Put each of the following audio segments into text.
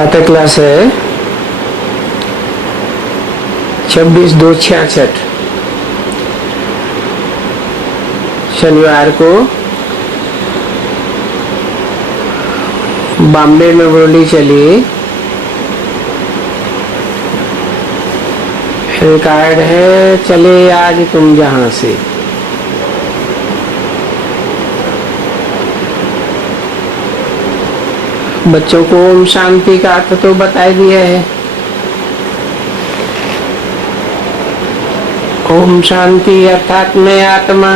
प्रातः क्लास है 26/2/66 शनिवार को बॉम्बे में बोली चली। रिकॉर्ड है चले आज तुम जहां से। बच्चों को ओम शांति का अर्थ तो बता दिया है। ओम शांति अर्थात मैं आत्मा,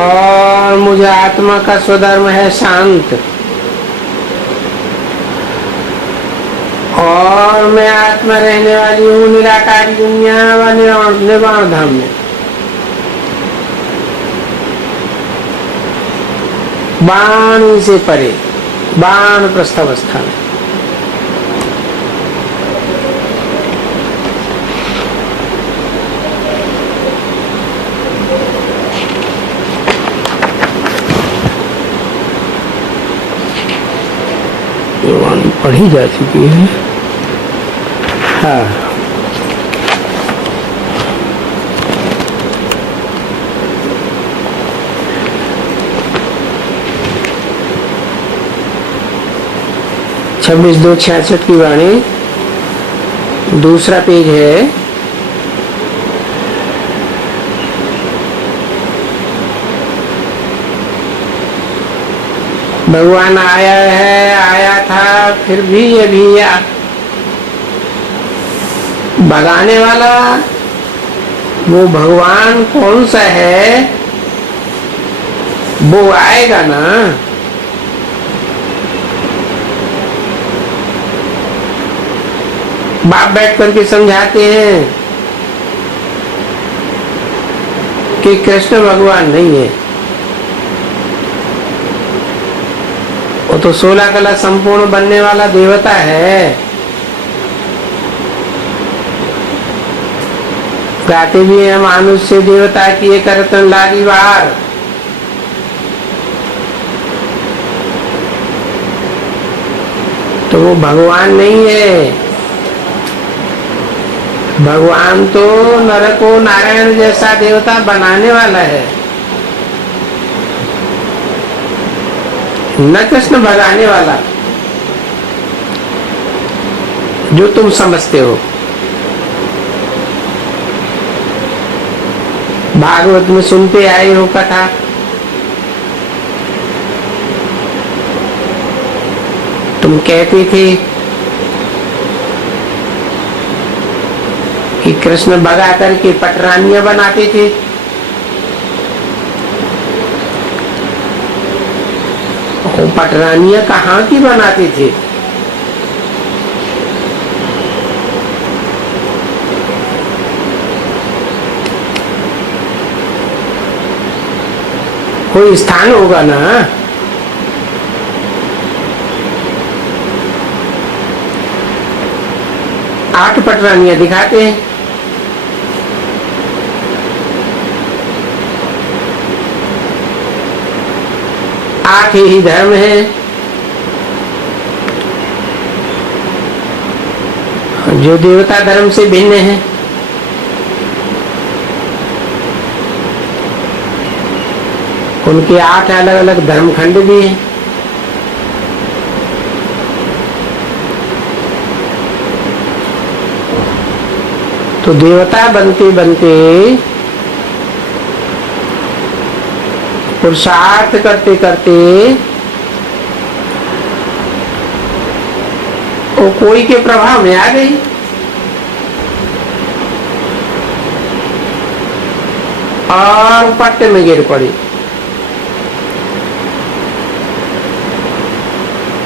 और मुझे आत्मा का स्वधर्म है शांत, और मैं आत्मा रहने वाली हूँ निराकारी दुनिया व निर्वाण धाम में। बाण से परे, बाण प्रस्थावस्था में। ये वाणी पढ़ी जा चुकी है। हाँ, छब्बीस 2/66 की वाणी, दूसरा पेज है। भगवान आया था, फिर भी ये भी भगाने वाला वो भगवान कौन सा है, वो आएगा ना। बाप बैठ करके समझाते हैं कि कृष्ण भगवान नहीं है, वो तो 16 कला संपूर्ण बनने वाला देवता है। गाते भी हैं मानुष से देवता किए करतन लागी बार। तो वो भगवान नहीं है। भगवान तो नर को नारायण जैसा देवता बनाने वाला है, न कृष्ण भगाने वाला जो तुम समझते हो। भागवत में सुनते आए हो कथा, तुम कहते थे कि कृष्ण भगा करके पटरानियां बनाते थे। वो पटरानियां कहाँ की बनाते थे? कोई स्थान होगा ना। आठ पटरानियां दिखाते हैं। आठ ही धर्म है, जो देवता धर्म से भिन्न है। उनके 8 अलग अलग धर्मखंड भी हैं। तो देवता बनते बनते, पुरुषार्थ करते करते, वो कोई के प्रभाव में आ गई। और पट्टे में गिर पड़ी।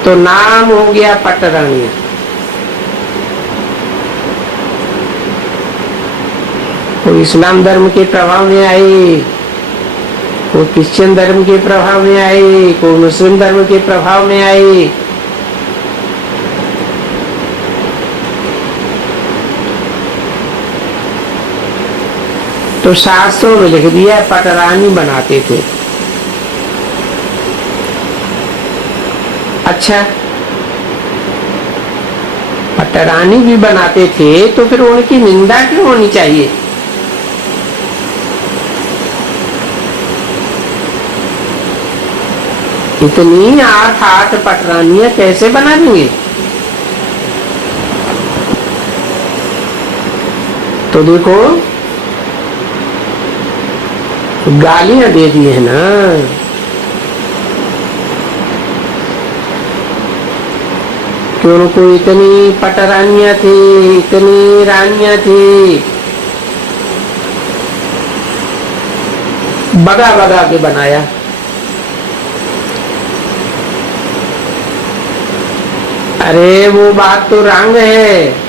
तो नाम हो गया पटरानी। कोई इस्लाम धर्म के प्रभाव में आई, कोई क्रिश्चियन धर्म के प्रभाव में आई, कोई मुस्लिम धर्म के प्रभाव में आई। तो शास्त्रों में लिख दिया पटरानी बनाते थे। अच्छा, पटरानी भी बनाते थे तो फिर उनकी निंदा क्यों होनी चाहिए? इतनी 8 पटरानियां कैसे बना देंगे? तो देखो गालियां दे दी है ना। कि उनको इतनी पटरानियां थी, इतनी रानियां थी, बगा बगा के बनाया। अरे वो बात तो रंग है।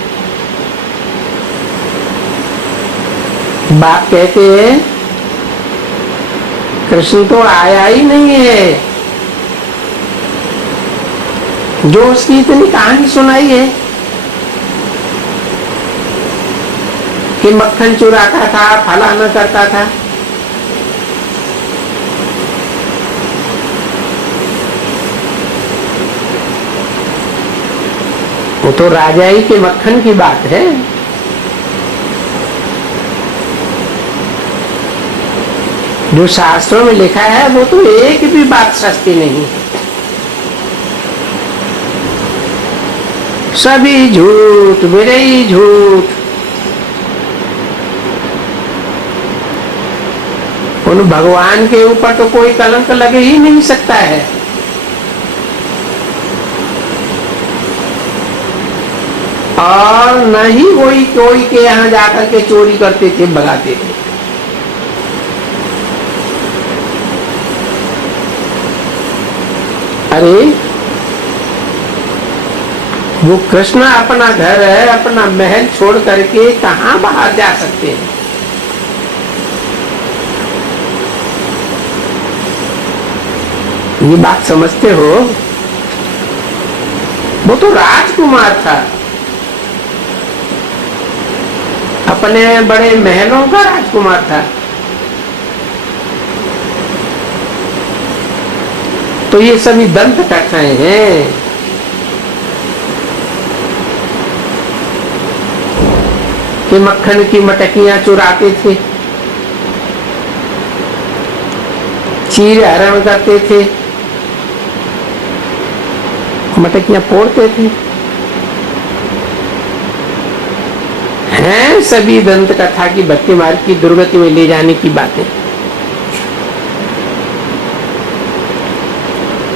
बाप कहते हैं कृष्ण तो आया ही नहीं है। जो उसकी इतनी कहानी सुनाई है कि मक्खन चुराता था, फलाना करता था, वो तो राजा ही के मक्खन की बात है। जो शास्त्रों में लिखा है वो तो एक भी बात सस्ती नहीं है। सभी झूठ, मेरे ही झूठ। उन भगवान के ऊपर तो कोई कलंक लगे ही नहीं सकता है। और न ही कोई के यहाँ जाकर के चोरी करते थे, भगाते थे। अरे वो कृष्ण अपना घर है, अपना महल छोड़ करके कहां बाहर जा सकते हैं? ये बात समझते हो? वो तो राजकुमार था, अपने बड़े महलों का राजकुमार था। तो ये सभी दंत कथाएं हैं। कि मक्खन की मटकियां चुराते थे, चीर हरण करते थे, मटकियां फोड़ते थे। हैं सभी दंत कथा की भक्ति मार्ग की दुर्गति में ले जाने की बातें।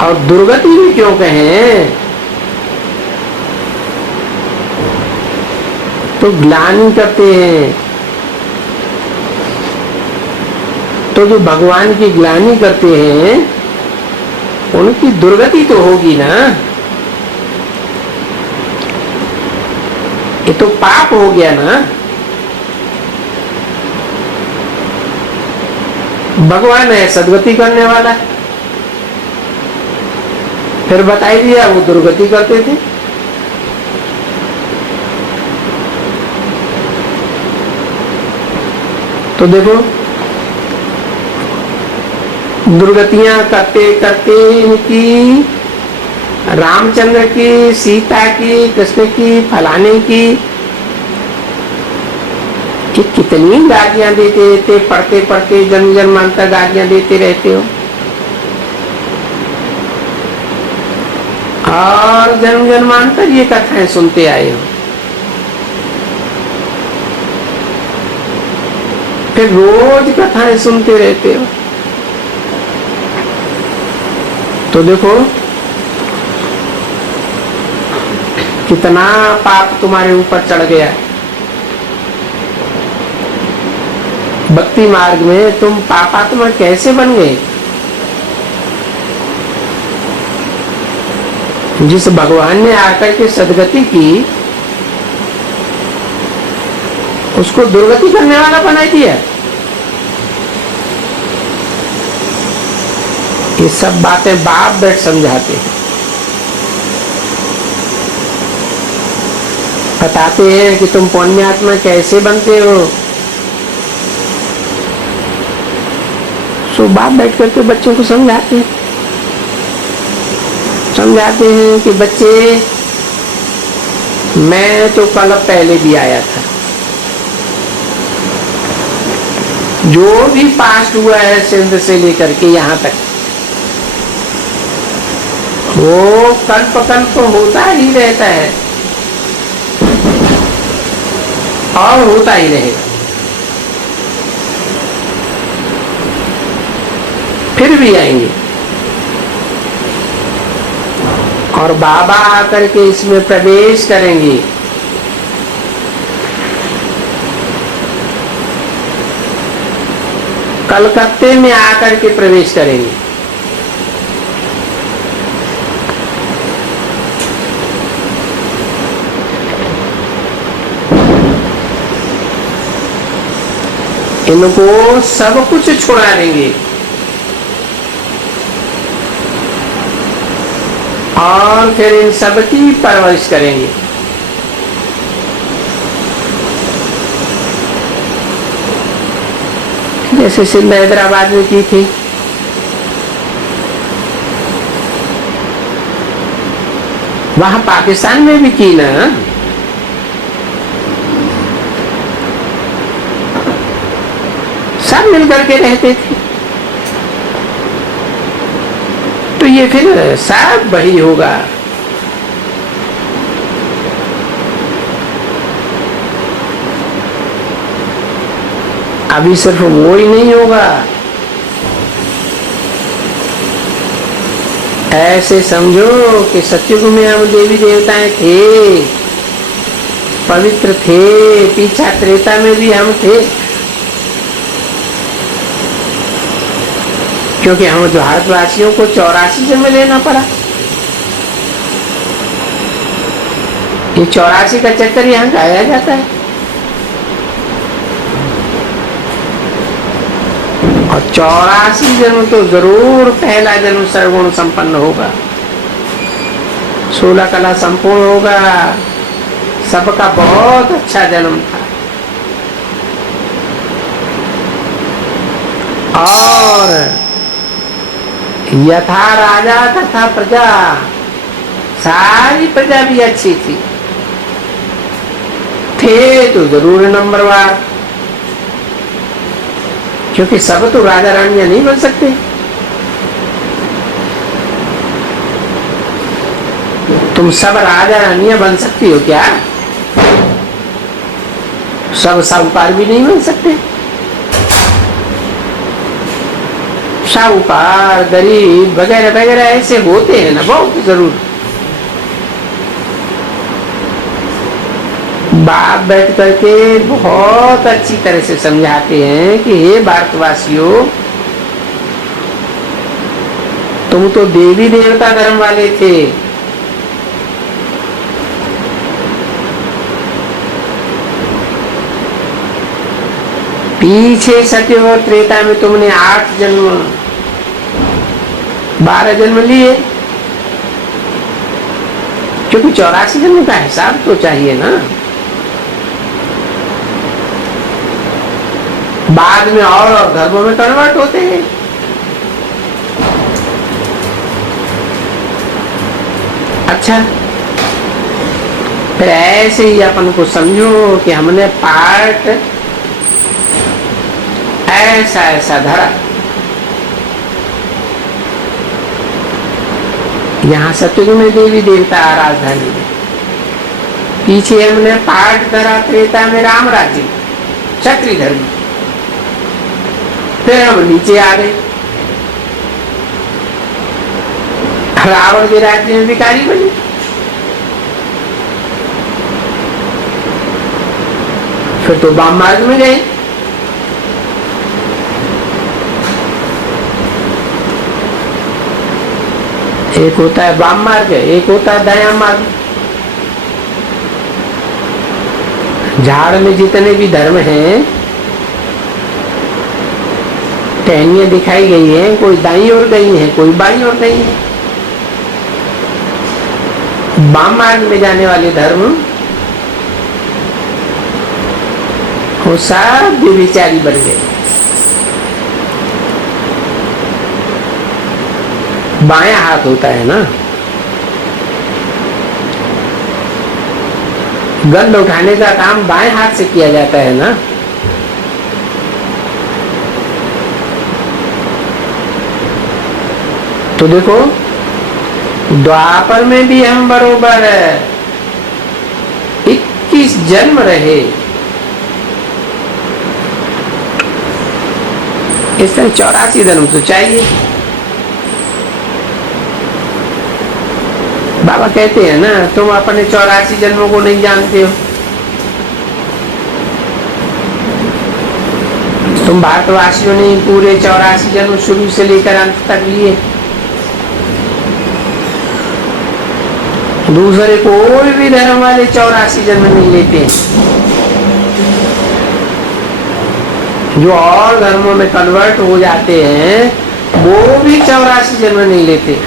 और दुर्गति भी क्यों कहें? तो ग्लानि करते हैं। तो जो भगवान की ग्लानि करते हैं उनकी दुर्गति तो होगी ना। ये तो पाप हो गया ना। भगवान है सदगति करने वाला, फिर बताई दिया वो दुर्गति करते थे। तो देखो दुर्गतियां करते करते इनकी, रामचंद्र की, सीता की, कृष्ण की, फलाने की, कि कितनी गालियां देते रहते, पढ़ते पढ़ते जन्म जन्मांतर गालियां देते रहते हो। और जन्म जन्मांतर ये कथाएं सुनते आए हो। फिर रोज कथाएं सुनते रहते हो। तो देखो कितना पाप तुम्हारे ऊपर चढ़ गया। भक्ति मार्ग में तुम पापात्मा कैसे बन गए? जिस भगवान ने आकर के सदगति की उसको दुर्गति करने वाला बना दिया। ये सब बातें बाप बैठ समझाते हैं, बताते हैं कि तुम पुण्यात्मा कैसे बनते हो। सो बाप बैठ करके बच्चों को समझाते हैं कि बच्चे मैं तो कल पहले भी आया था। जो भी पास्ट हुआ है सिंध से लेकर के यहाँ तक, वो कल्प कल्प होता ही रहता है और होता ही रहेगा। फिर भी आएंगे और बाबा आकर के इसमें प्रवेश करेंगे। कलकत्ते में आकर के प्रवेश करेंगे। इनको सब कुछ छुड़ा देंगे और फिर इन सब की परवरिश करेंगे। जैसे सिंध हैदराबाद में की थी, वहां पाकिस्तान में भी की ना। सब मिलकर के रहते थे। तो ये फिर सब वही होगा। अभी सिर्फ वो ही नहीं होगा, ऐसे समझो कि सतयुग में हम देवी देवताएं थे, पवित्र थे, पीछा त्रेता में भी हम थे, क्योंकि हम जो भारतवासियों को 84 जन्म लेना पड़ा। ये 84 का चक्कर यहाँ गाया जाता है और 84 जन्म तो जरूर पहला जन्म सर्वगुण संपन्न होगा, 16 कला संपूर्ण होगा, सबका बहुत अच्छा जन्म था। और यथा राजा तथा प्रजा, सारी प्रजा भी अच्छी थी, थे तो जरूर नंबरवार, क्योंकि सब तो राजा रानियां नहीं बन सकते। तुम सब राजा रानियां बन सकती हो क्या? सब साहूकार भी नहीं बन सकते। साहूकार, गरीब वगैरह वगैरह ऐसे होते हैं ना बहुत जरूर। बाप बैठ करके बहुत अच्छी तरह से समझाते हैं कि हे भारतवासियों, तुम तो देवी देवता धर्म वाले थे, पीछे सत्युग और त्रेता में तुमने 8 जन्म 12 जन्म लिए, क्योंकि 84 जन्म का हिसाब तो चाहिए ना। बाद में और धर्मों में कन्वर्ट होते हैं। अच्छा, फिर ऐसे ही अपन को समझो कि हमने पार्ट ऐसा ऐसा धरा। यहाँ सतयुग में देवी देवता आराधना, पीछे हमने पाठ धरा त्रेता में राम राज्य क्षत्रिय धर्म, फिर हम नीचे आ गए, रावण के राज्य में भिखारी बने। फिर तो वाम मार्ग में गए। एक होता है वाम मार्ग, एक होता है दायां मार्ग। झाड़ में जितने भी धर्म हैं, टहनियां दिखाई गई हैं, कोई दाईं ओर गई है, कोई बाईं ओर गई है। वाम मार्ग में जाने वाले धर्म वो सब व्यभिचारी बन गए। बायां हाथ होता है ना, गंध उठाने का काम बाएं हाथ से किया जाता है ना। तो देखो द्वापर में भी हम बरोबर 21 जन्म रहे, इस तरह 84 जन्म तो चाहिए। बाबा कहते हैं ना, तुम अपने 84 जन्मों को नहीं जानते हो। तुम भारतवासियों ने पूरे 84 जन्म शुरू से लेकर अंत तक लिए। दूसरे कोई भी धर्म वाले 84 जन्म नहीं लेते। जो और धर्मों में कन्वर्ट हो जाते हैं वो भी 84 जन्म नहीं लेते।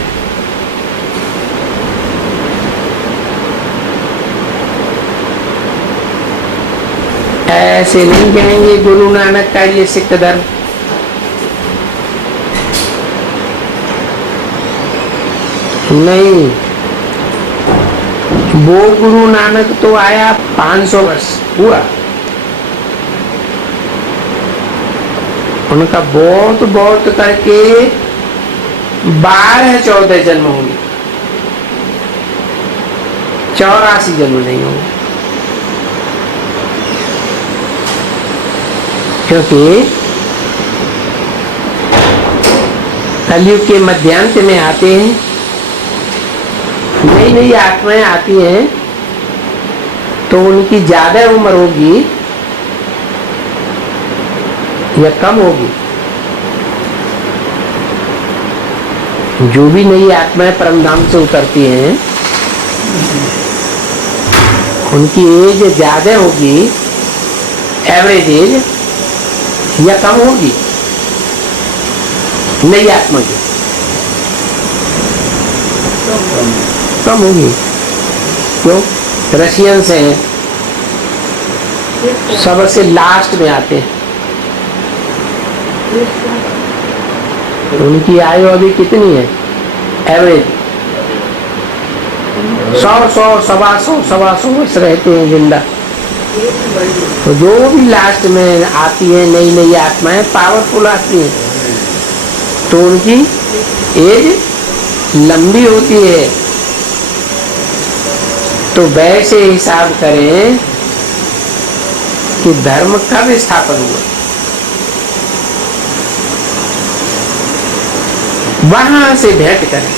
ऐसे नहीं कहेंगे गुरु नानक का ये सिख धर्म। नहीं, वो गुरु नानक तो आया 500 वर्ष हुआ, उनका बहुत बहुत करके 12-14 जन्म होंगे, 84 जन्म नहीं होंगे। क्योंकि कलयुग के मध्यांत में आते हैं, नई नई आत्माएं आती हैं, तो उनकी ज्यादा उम्र होगी या कम होगी। जो भी नई आत्माएं परमधाम से उतरती हैं उनकी एज ज्यादा होगी, एवरेज एज, या कम होगी नई आत्मा की? कम होगी। क्यों? रशियंस हैं, सबसे लास्ट में आते हैं। उनकी आयु अभी कितनी है एवरेज? 100 वर्ष रहते हैं जिंदा। तो जो भी लास्ट में आती है नई नई आत्माएं पावरफुल आती हैं, तो उनकी एज लंबी होती है। तो वैसे हिसाब करें कि धर्म कब स्थापन हुआ, वहां से भेंट करें,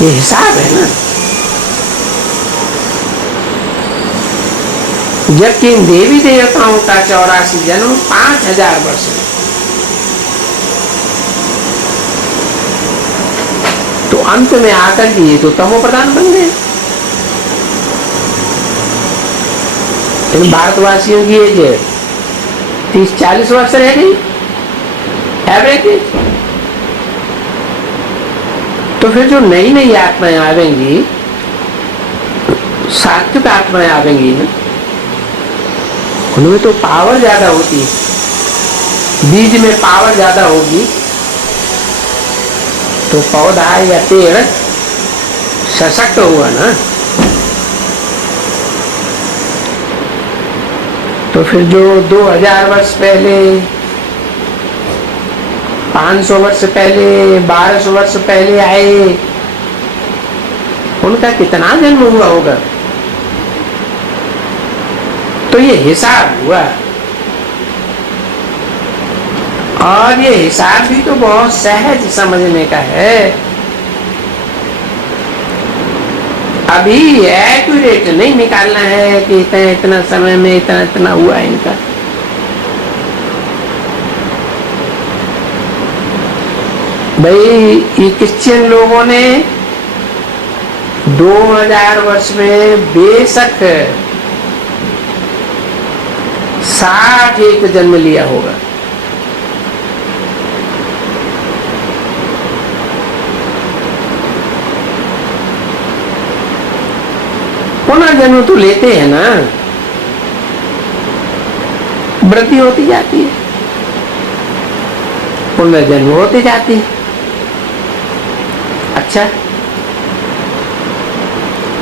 ये हिसाब है ना। जबकि इन देवी देवताओं का 84 जन्म 5000 वर्ष है। तो अंत में आकर के ये तो तमो प्रधान बन गए। इन भारतवासियों की एज 30-40 वर्ष रह गई एवरेज एज। तो फिर जो नई नई आत्माएं आवेंगी, सात्विक आत्माएं आवेंगी ना, उनमें तो पावर ज्यादा होती है, बीज में पावर ज्यादा होगी, तो पौधा या पेड़ सशक्त हुआ ना। तो फिर जो 2000 वर्ष पहले, 500 वर्ष पहले, 1200 वर्ष पहले आए, उनका कितना जन्म हुआ होगा? तो ये हिसाब हुआ। और ये हिसाब भी तो बहुत सहज समझने का है। अभी एक्यूरेट नहीं निकालना है कि इतना समय में इतना हुआ इनका। भाई ये क्रिश्चियन लोगों ने 2000 वर्ष में बेशक 61 जन्म लिया होगा। पुनर्जन्म तो लेते हैं ना, वृद्धि होती जाती है, पुनर्जन्म होते जाती है। अच्छा,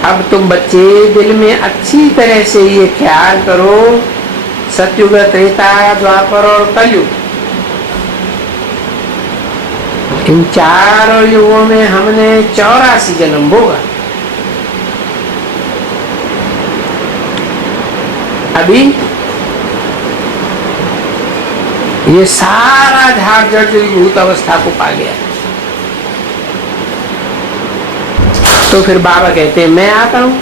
अब तुम बच्चे दिल में अच्छी तरह से ये ख्याल करो, सतयुग, त्रेता, द्वापर और कलयुग, इन 4 युगों में हमने 84 जन्म भोगा। अभी ये सारा झाड़ जर्जरीभूत अवस्था को पा गया। तो फिर बाबा कहते हैं मैं आता हूं।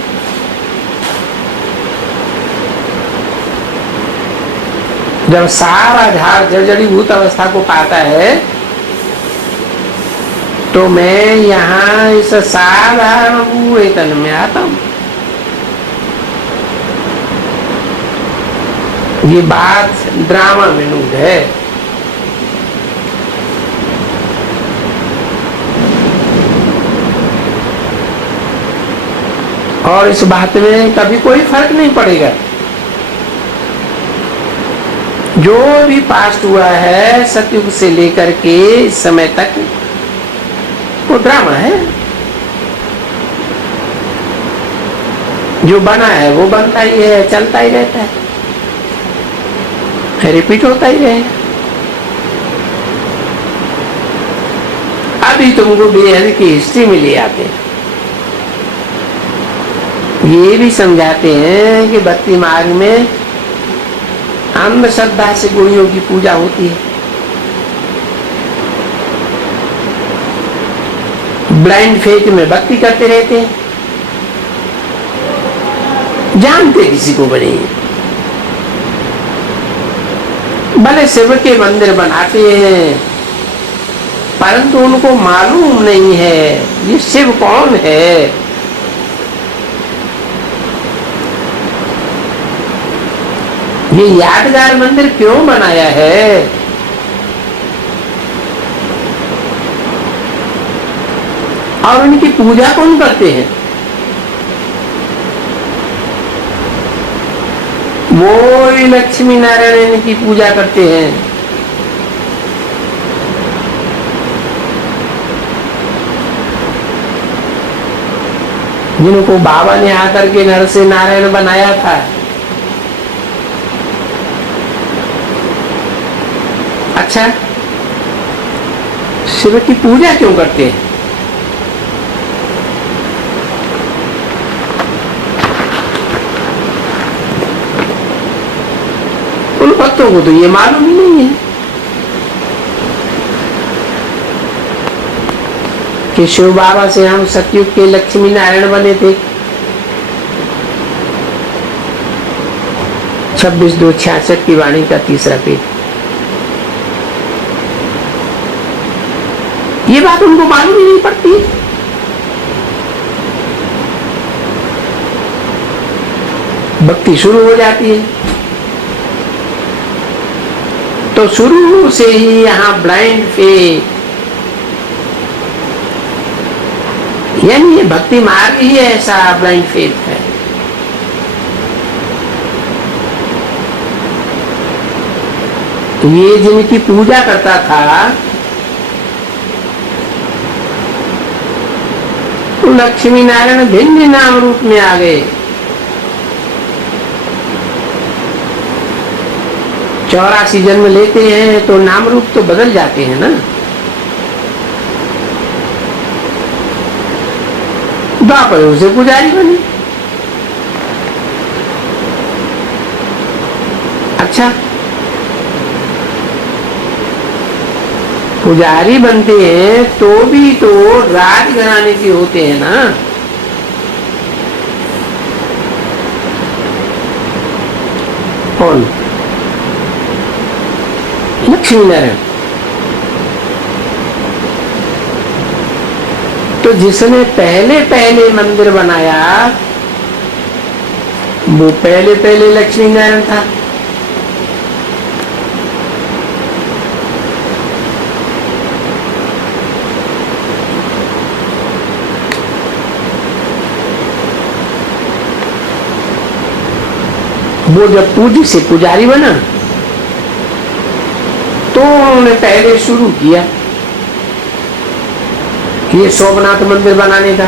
जब सारा झाड़ जर्जरीभूत अवस्था को पाता है तो मैं यहाँ इस साधारण बूढ़े तन में आता हूं। ये बात ड्रामा विनोद है। और इस बात में कभी कोई फर्क नहीं पड़ेगा। जो भी पास्ट हुआ है सतयुग से लेकर के इस समय तक, वो ड्रामा है। जो बना है वो बनता ही है, चलता ही रहता है, रिपीट होता ही रहेगा। अभी तुमको बेहद की हिस्ट्री में ले आते हैं, ये भी समझाते हैं कि भक्ति मार्ग में अंधश्रद्धा से गुणियों की पूजा होती है, ब्लाइंड फेथ में भक्ति करते रहते हैं, जानते किसी को भी नहीं, भले शिव के मंदिर बनाते हैं परंतु उनको मालूम नहीं है ये शिव कौन है। ये यादगार मंदिर क्यों बनाया है, और उनकी पूजा कौन करते हैं। वो लक्ष्मी नारायण इनकी पूजा करते हैं। जिनको बाबा ने आकर के नर से नारायण बनाया था। अच्छा, शिव की पूजा क्यों करते हैं? उन भक्तों को तो ये मालूम ही नहीं है कि शिव बाबा से हम सतयुग के लक्ष्मी नारायण बने थे। 26/2/66 की वाणी का 3रा पेज। ये बात उनको मालूम ही नहीं पड़ती। भक्ति शुरू हो जाती है तो शुरू से ही यहाँ ब्लाइंड फेथ, यानी ये भक्ति मार्ग ही ऐसा ब्लाइंड फेथ है। ये जिनकी पूजा करता था लक्ष्मी नारायण भिन्न नाम रूप में आ गए। 84 जन्म लेते हैं तो नाम रूप तो बदल जाते हैं ना। द्वापर से पुजारी बने। अच्छा, पुजारी बनते हैं तो भी तो राज घराने के होते हैं ना। कौन? लक्ष्मी नारायण। तो जिसने पहले पहले मंदिर बनाया वो पहले लक्ष्मी नारायण था। वो जब पूजी से पुजारी बना तो उन्होंने पहले शुरू किया ये सोमनाथ मंदिर बनाने का।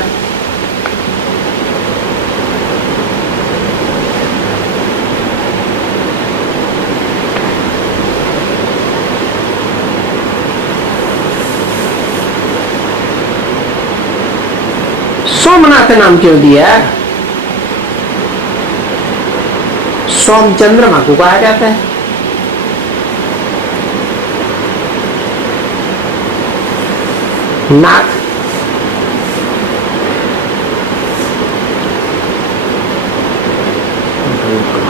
सोमनाथ नाम क्यों दिया? सोम चंद्रमा को कहा जाता है। नाथ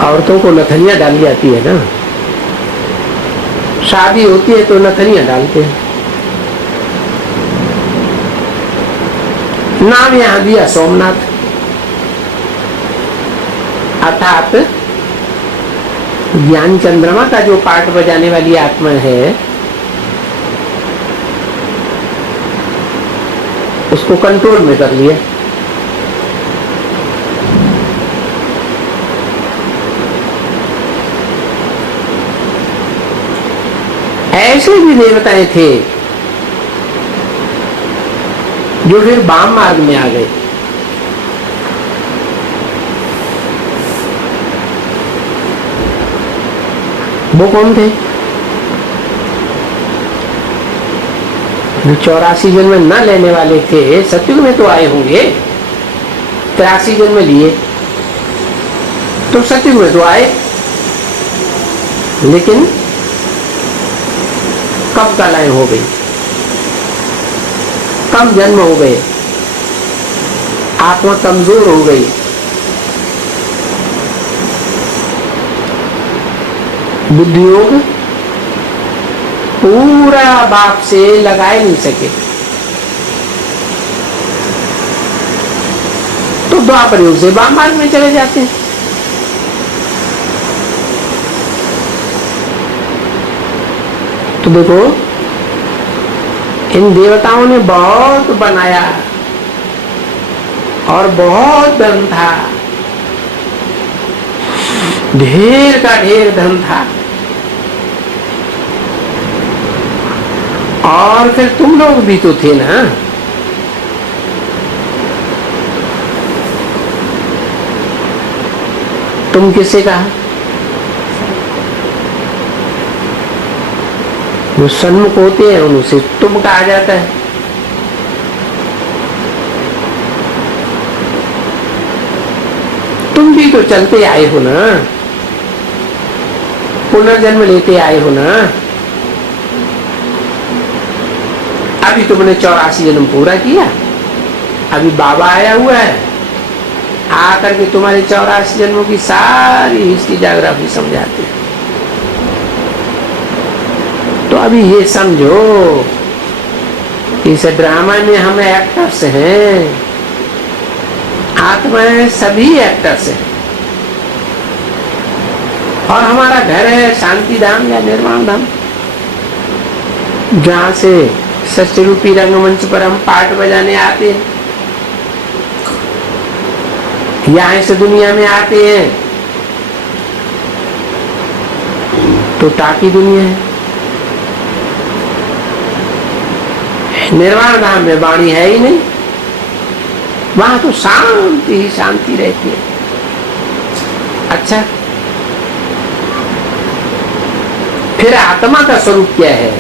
औरतों को नथनियां डाली जाती है ना, शादी होती है तो नथनियां डालते हैं। नाम यहां दिया सोमनाथ, अर्थात ज्ञान चंद्रमा का जो पार्ट बजाने वाली आत्मा है उसको कंट्रोल में कर लिया। ऐसे भी देवताएं थे जो फिर वाम मार्ग में आ गए। वो कौन थे? जो 84 जन्म न लेने वाले थे, सतयुग में तो आए होंगे, 83 जन्म लिए तो सतयुग में तो आए, लेकिन कब कलाएं हो गई, कम जन्म हो गए, आत्मा कमजोर हो गई, बुद्धि योग पूरा बाप से लगा ही नहीं सके, तो द्वापर युग से वाम मार्ग में चले जाते हैं। तो देखो, इन देवताओं ने बहुत बनाया और बहुत धन था, ढेर का ढेर धन था, और फिर तुम लोग भी तो थे ना। तुम किसे कहा? जो सन्मुख होते हैं उनसे तुम कहा जाता है। तुम भी तो चलते आए हो ना, पुनर्जन्म लेते आए हो ना। अभी तुमने 84 जन्म पूरा किया, अभी बाबा आया हुआ है, आकर के तुम्हारे 84 जन्मों की सारी हिस्ट्री ज्योग्राफी समझाते हैं। तो अभी ये समझो, इस ड्रामा में हम एक्टर्स हैं, आत्माएं सभी एक्टर्स हैं, और हमारा घर है शांति धाम या निर्वाण धाम, जहां से षष्ठी रूपी रंगमंच पर हम पाठ बजाने आते हैं। यहां से दुनिया में आते हैं तो टाकी दुनिया है, निर्वाण धाम में वाणी है ही नहीं, वहां तो शांति ही शांति रहती है। अच्छा, फिर आत्मा का स्वरूप क्या है?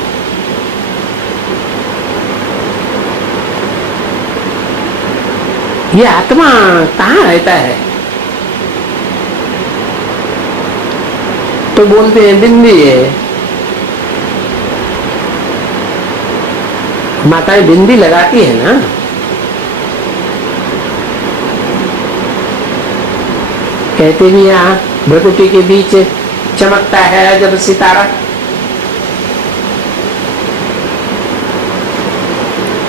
ये आत्मा कहाँ रहता है? तो बोलते हैं बिंदी है। माताएं बिंदी लगाती है ना, कहते भी यहाँ भ्रकुटी के बीच चमकता है जब सितारा,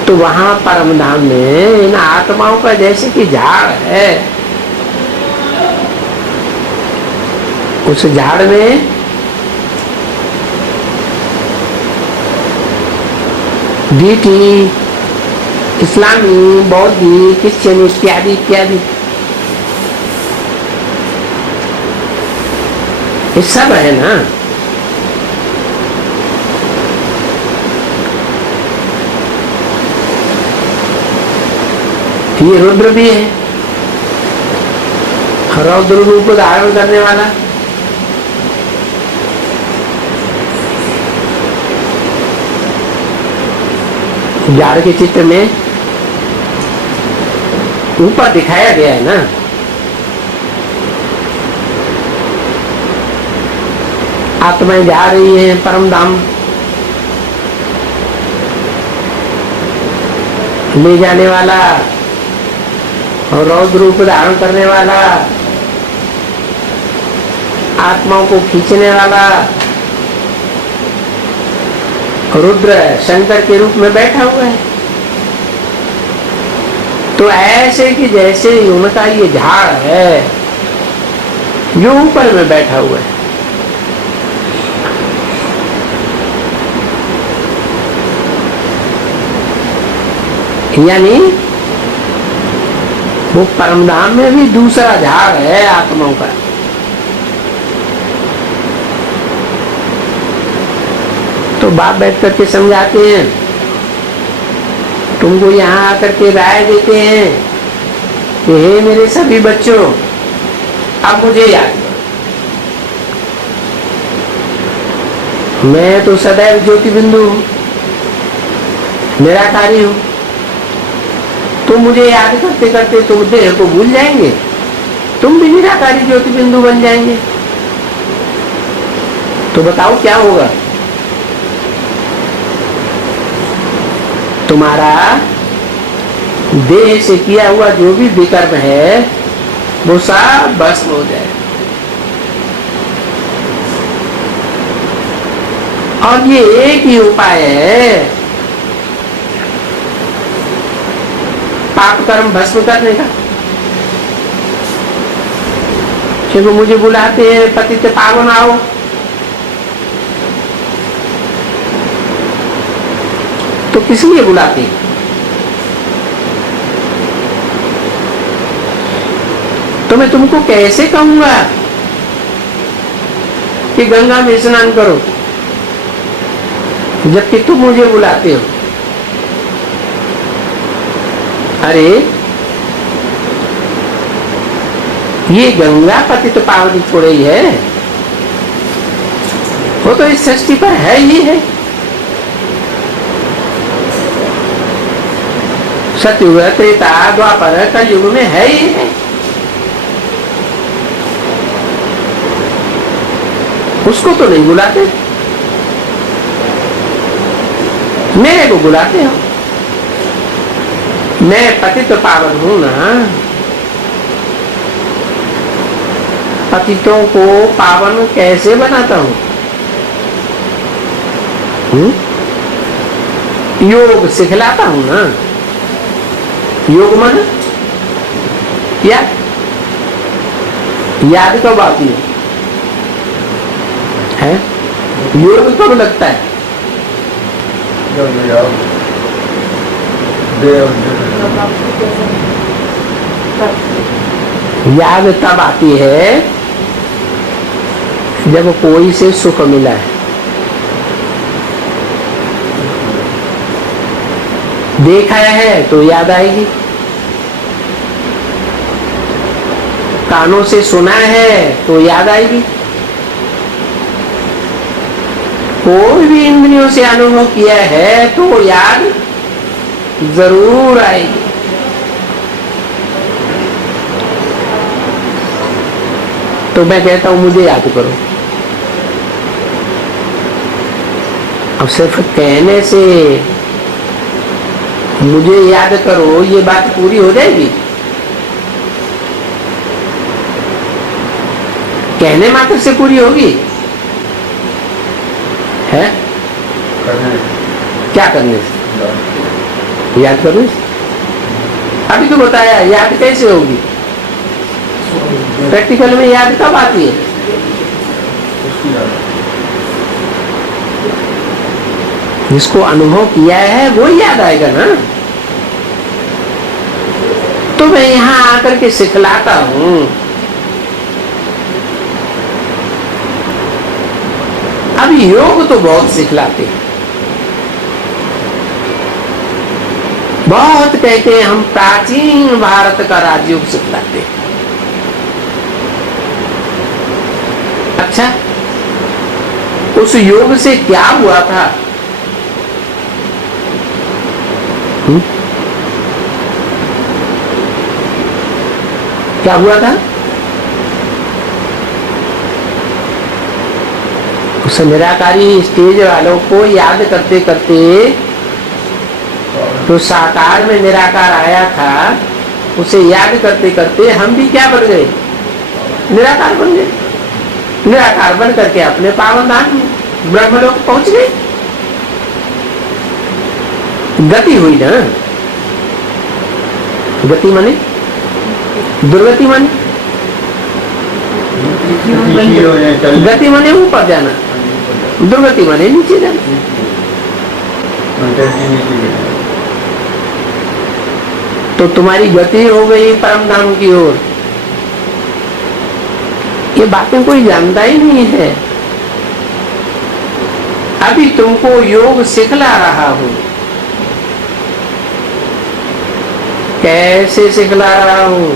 तो वहां परम धाम में इन आत्माओं का जैसे कि झाड़ है, उस झाड़ में डीटी, इस्लामी, बौद्धी, क्रिश्चियन इत्यादि इत्यादि, ये सब है ना। ये रुद्र भी है, रौद्र रूप धारण करने वाला। जाड़ के चित्र में ऊपर दिखाया गया है ना। आत्माएं जा रही हैं परम धाम, ले जाने वाला और रौद्र रूप धारण करने वाला, आत्माओं को खींचने वाला रुद्र शंकर के रूप में बैठा हुआ है। तो ऐसे कि जैसे उनका ये झाड़ है जो ऊपर में बैठा हुआ है, यानी वो परमधाम में भी दूसरा झाड़ है आत्माओं का। तो बाप बैठ करके समझाते हैं, तुमको यहाँ आकर के राय देते हैं कि हे मेरे सभी बच्चों, अब मुझे याद करो, मैं तो सदैव ज्योति बिंदु हूँ, निराकारी हूँ। तुम मुझे याद करते करते तुम देह को भूल जाएंगे, तुम भी निराकारी ज्योति बिंदु बन जाएंगे। तो बताओ क्या होगा? तुम्हारा देह से किया हुआ जो भी विकर्म है वो सब भस्म हो जाए। और ये एक ही उपाय है पाप कर्म भस्म करने का। क्योंकि मुझे बुलाते हैं पतित पावन आओ, तो किस लिए बुलाते हैं? तो मैं तुमको कैसे कहूंगा कि गंगा में स्नान करो जबकि तुम मुझे बुलाते हो? अरे ये गंगा पतित पावन थोड़े ही है, वो तो इस सृष्टि पर है ही है। सतयुग त्रेता द्वापर कलयुग में है ही है। उसको तो नहीं बुलाते, मेरे को बुलाते हो। मैं पतित पावन हूं ना, पतितों को पावन कैसे बनाता हूं? योग सिखलाता हूं ना। योग मन याद कब आती है? योग कब लगता है? याद तब आती है जब कोई से सुख मिला है, देखा है तो याद आएगी, कानों से सुना है तो याद आएगी, कोई भी इंद्रियों से अनुभव किया है तो याद जरूर आएगी। तो मैं कहता हूं मुझे याद करो। अब सिर्फ कहने से मुझे याद करो ये बात पूरी हो जाएगी? कहने मात्र से पूरी होगी? है क्या करने से? याद करने से। अभी तो बताया याद कैसे होगी, प्रैक्टिकल में याद कब आती है? जिसको अनुभव किया है वो याद आएगा ना। तो मैं यहां आकर के सिखलाता हूं। अब योग तो बहुत सिखलाते हैं, बहुत कहते हैं हम प्राचीन भारत का राजयोग सिखलाते हैं। अच्छा, उस योग से क्या हुआ था? क्या हुआ था? उस निराकारी स्टेज वालों को याद करते करते तो साकार में निराकार आया था, उसे याद करते करते हम भी क्या बन गए? निराकार बन गए। निराकार बन करके अपने पावन धाम ब्रह्मलोक पहुंच गए। गति हुई ना। गति माने दुर्गति माने, गति माने ऊपर जाना, दुर्गति माने नीचे जाना। तो तुम्हारी गति हो गई परम धाम की ओर। ये बातें कोई जानता ही नहीं है। अभी तुमको योग सिखला रहा हूं। कैसे सिखला रहा हूं?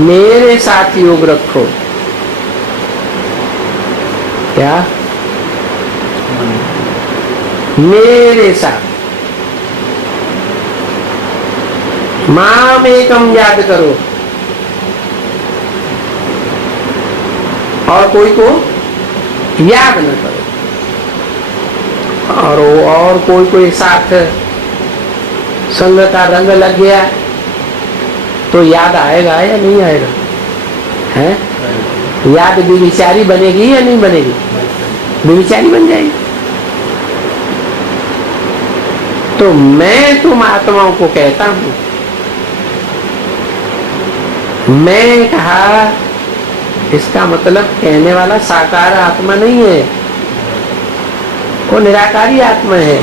मेरे साथ योग रखो। क्या? मेरे साथ माम एकम याद करो, और कोई को याद न करो। और कोई कोई साथ संग का रंग लग गया तो याद आएगा या नहीं आएगा? है? याद विचारी बनेगी या नहीं बनेगी? विचारी बन जाएगी। तो मैं तुम आत्माओं को कहता हूं, मैं कहा, इसका मतलब कहने वाला साकार आत्मा नहीं है, वो निराकारी आत्मा है।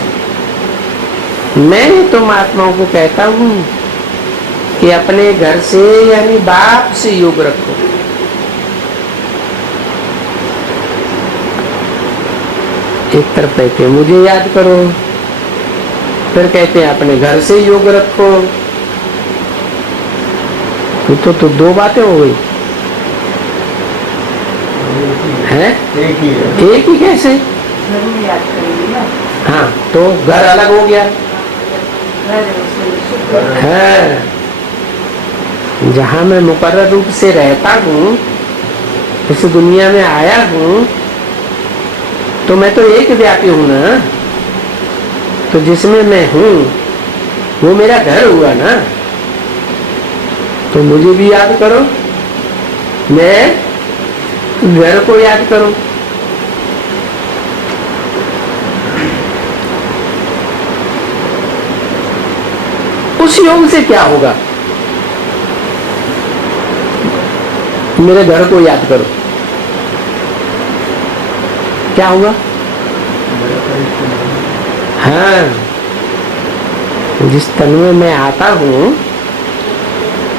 मैं तुम आत्माओं को कहता हूं कि अपने घर से यानी बाप से योग रखो। एक तरफ कहते हैं मुझे याद करो, फिर कहते हैं अपने घर से योग रखो। तो दो बातें हो गई हैं? एक ही कैसे? हाँ, तो घर अलग हो गया है। जहाँ मैं मुकर्रर रूप से रहता हूँ, इस दुनिया में आया हूँ, तो मैं तो एक व्यापी हूँ ना। तो जिसमें मैं हूँ वो मेरा घर हुआ ना। तो मुझे भी याद करो, मैं घर को याद करो। उस योग से क्या होगा? मेरे घर को याद करो, क्या होगा? हाँ, जिस तन में मैं आता हूं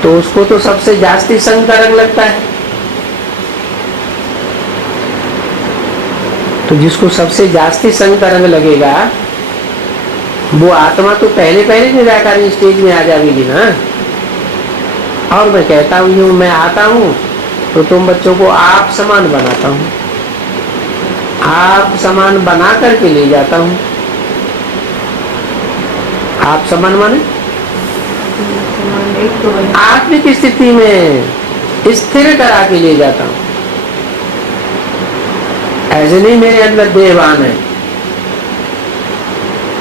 तो उसको तो सबसे जास्ती संग का रंग लगता है। तो जिसको सबसे जास्ती संग का रंग लगेगा वो आत्मा तो पहले पहले निराकारी स्टेज में आ जाएगी ना। और मैं कहता हूँ मैं आता हूँ तो तुम बच्चों को आप समान बनाता हूँ, आप समान बना करके ले जाता हूँ। आप समान माने आत्मिक स्थिति में स्थिर करा के ले जाता हूँ। ऐसे नहीं मेरे अंदर देहभान है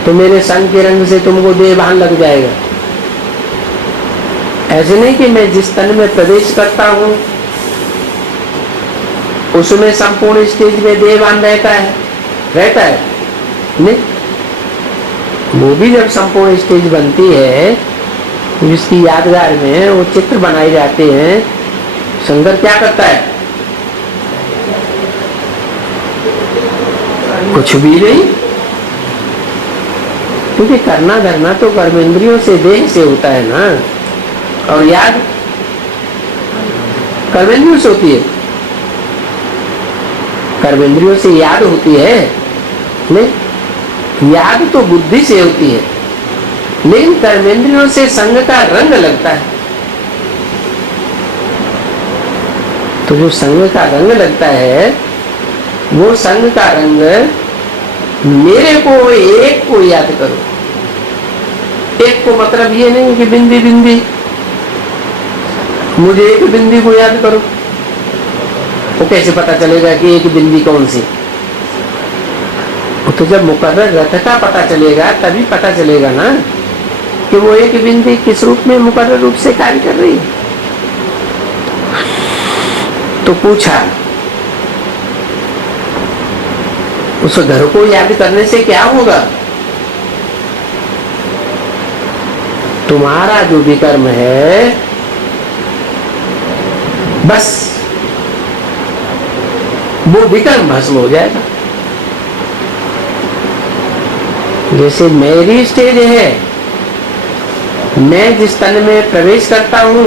तो मेरे संग के रंग से तुमको देहभान लग जाएगा। ऐसे नहीं कि मैं जिस तन में प्रवेश करता हूँ उसमें संपूर्ण स्टेज में देहभान रहता है नहीं। वो भी जब संपूर्ण स्टेज बनती है जिसकी यादगार में वो चित्र बनाए जाते हैं, संगर क्या करता है? कुछ भी नहीं, क्योंकि करना धरना तो कर्मेंद्रियों से देह से होता है ना, और याद कर्मेंद्रियों से होती है। कर्मेंद्रियों से याद होती है नहीं, याद तो बुद्धि से होती है, लेकिन कर्मेंद्रियों से संग का रंग लगता है। तो जो संग का रंग लगता है वो संग का रंग मेरे को एक को याद करो। एक को मतलब ये नहीं कि बिंदी बिंदी, मुझे एक बिंदी को याद करो, वो कैसे पता चलेगा कि एक बिंदी कौन सी? तो जब मुकर्रर रथ का पता चलेगा तभी पता चलेगा ना कि वो एक बिंदी किस रूप में मुकर्रर रूप से कार्य कर रही है। तो पूछा, उस घर को याद करने से क्या होगा? तुम्हारा जो विकर्म है बस वो विकर्म भस्म हो जाएगा। जैसे मेरी स्टेज है, मैं जिस तन में प्रवेश करता हूं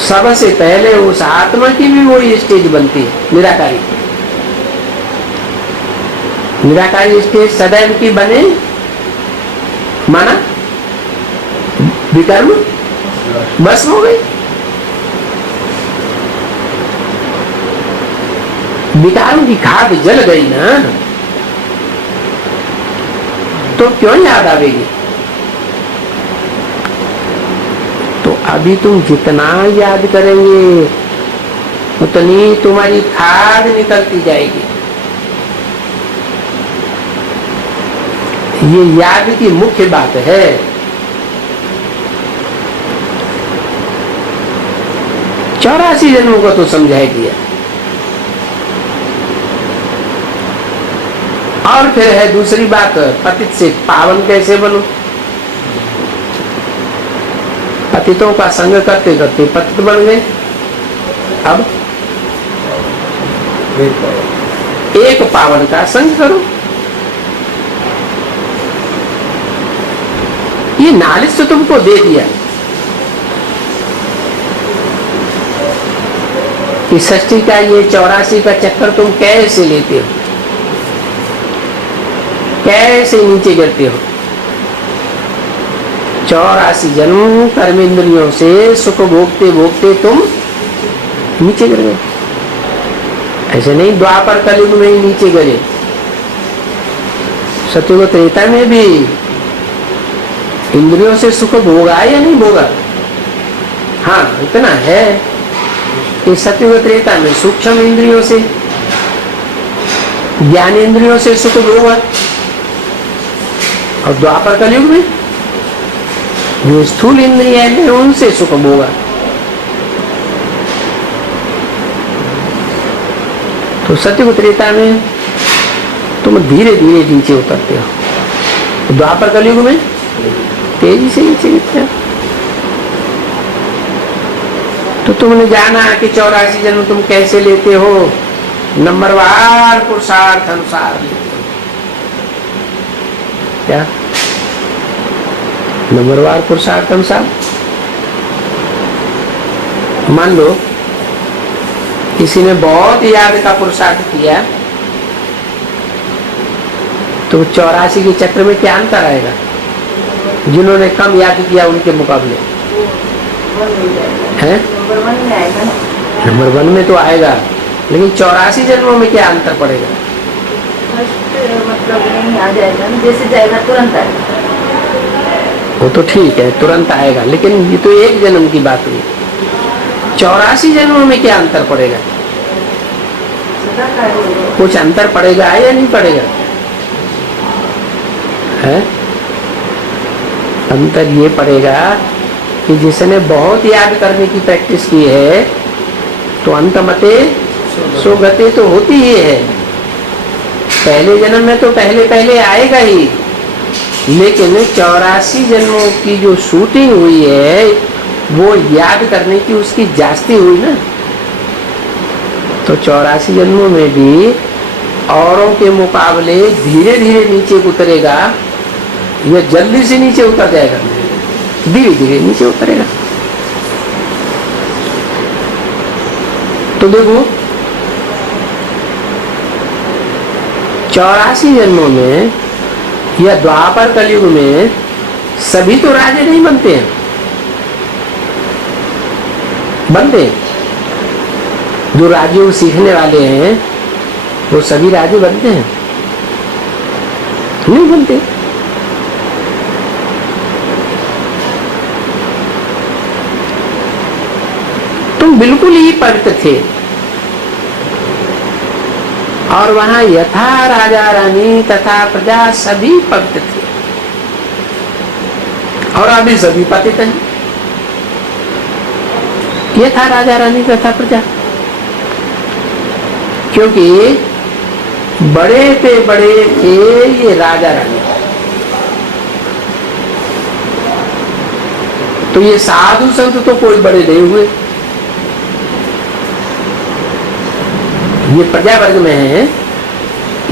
सबसे पहले उस आत्मा की भी वही स्टेज बनती है, निराकारी। निराकारी स्टेज सदैव की बने, माना विकर्म भस्म हो गई। विकारों की खाद जल गई ना, तो क्यों याद आवेगी? तो अभी तुम जितना याद करेंगे उतनी तुम्हारी खाद निकलती जाएगी। ये याद की मुख्य बात है। चौरासी जन्मों को तो समझाई दिया। और फिर है दूसरी बात, पतित से पावन कैसे बनो? पतितों का संग करते करते पतित बन गए। अब एक पावन का संग करो। ये नॉलेज तो तुमको दे दिया कि सृष्टि का ये 84 का चक्कर तुम कैसे लेते हो, कैसे नीचे गिरते हो। 84 जन्म कर्मेंद्रियों से सुख भोगते भोगते तुम नीचे गिर गए। ऐसे नहीं द्वापर कलयुग में ही नीचे गिरे, सतयुग त्रेता में भी इंद्रियों से सुख भोगा या नहीं भोगा? हाँ, इतना है कि सतयुग त्रेता में सूक्ष्म इंद्रियों से, ज्ञान इंद्रियों से सुख भोगा, और द्वापर कलयुग में जो स्थूल इंद्रिय है उनसे सुख भोगा। तो सतयुग त्रेता में तुम धीरे धीरे नीचे उतरते हो, द्वापर कलयुग में तेजी से नीचे गिरते हो। तो तुमने जाना कि 84 जन्म तुम कैसे लेते हो, नंबरवार पुरुषार्थ अनुसार लेते हो। क्या नंबरवार पुरुषार्थ अनुसार? मान लो किसी ने बहुत याद का पुरुषार्थ किया, तो 84 के चक्र में क्या अंतर आएगा? जिन्होंने कम याद किया उनके मुकाबले है नंबर 1 में तो आएगा, लेकिन 84 जन्मों में क्या अंतर पड़ेगा? मतलब नहीं आ जाएगा, जैसे जाएगा तुरंत आएगा। वो तो ठीक है, तुरंत आएगा, लेकिन ये तो एक जन्म की बात हुई। 84 जन्मों में क्या अंतर पड़ेगा? कुछ अंतर पड़ेगा या नहीं पड़ेगा? है अंतर ये पड़ेगा कि जिसने बहुत याद करने की प्रैक्टिस की है तो अंतमते सुगति तो होती ही है। पहले जन्म में तो पहले पहले आएगा ही, लेकिन 84 जन्मों की जो शूटिंग हुई है वो याद करने की उसकी जास्ती हुई ना। तो 84 जन्मों में भी औरों के मुकाबले धीरे धीरे नीचे उतरेगा या जल्दी से नीचे उतर जाएगा? धीरे धीरे नीचे उतरेगा। तो देखो 84 जन्मों में या द्वापर कलयुग में सभी तो राजे नहीं बनते हैं, बनते जो राजयोग सीखने वाले हैं वो सभी राजे बनते हैं? नहीं बनते। तुम बिल्कुल ही पवित्र थे, और वहां यथा राजा रानी तथा प्रजा सभी पवित्र थे, और अभी सभी पतित हैं। यथा राजा रानी तथा प्रजा, क्योंकि बड़े पे बड़े थे ये राजा रानी। तो ये साधु संत तो कोई बड़े नहीं हुए, ये प्रजा वर्ग में है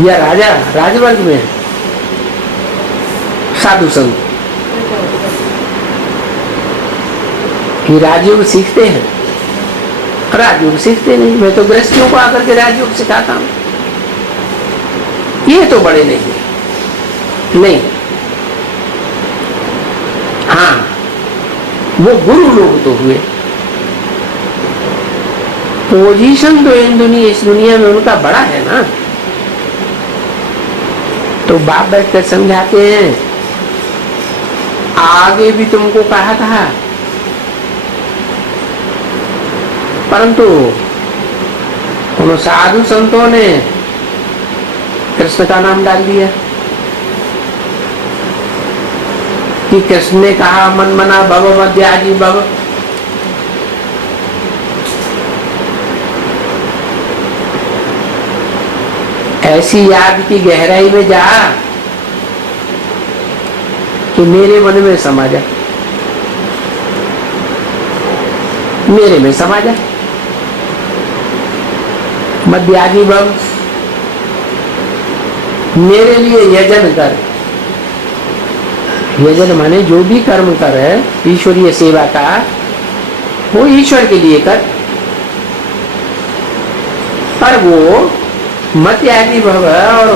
या राजा राजवर्ग में है। साधु संत ये राजयोग सीखते हैं, राजयोग सीखते नहीं। मैं तो गृहस्थियों को आकर के राजयोग सिखाता हूं, ये तो बड़े नहीं। हाँ, वो गुरु लोग तो हुए। पोजीशन तो इस दुनिया में उनका बड़ा है ना। तो बाप बैठ कर समझाते हैं, आगे भी तुमको कहा था, परंतु उन साधु संतों ने कृष्ण का नाम डाल दिया कि कृष्ण ने कहा मन मना भव मध्याजी भव। ऐसी याद की गहराई में जा कि मेरे मन में समा जा, मेरे में समा जा। मध्याजी भव, मेरे लिए यजन कर। यजन माने जो भी कर्म कर ईश्वरीय सेवा का, वो ईश्वर के लिए कर। पर वो मध्याजी भव और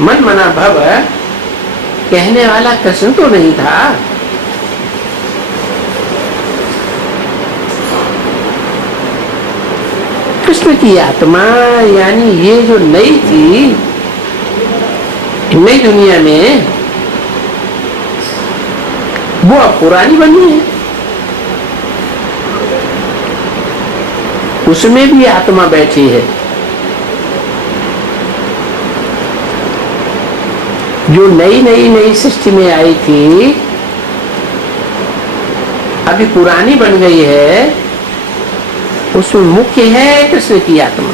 मन मना भव कहने वाला कृष्ण तो नहीं था। कृष्ण की आत्मा यानी ये जो नई थी, नई दुनिया में, वो अब पुरानी बनी है। उसमें भी आत्मा बैठी है। जो नई सृष्टि में आई थी, अभी पुरानी बन गई है, उसमें मुख्य है कृष्ण की आत्मा,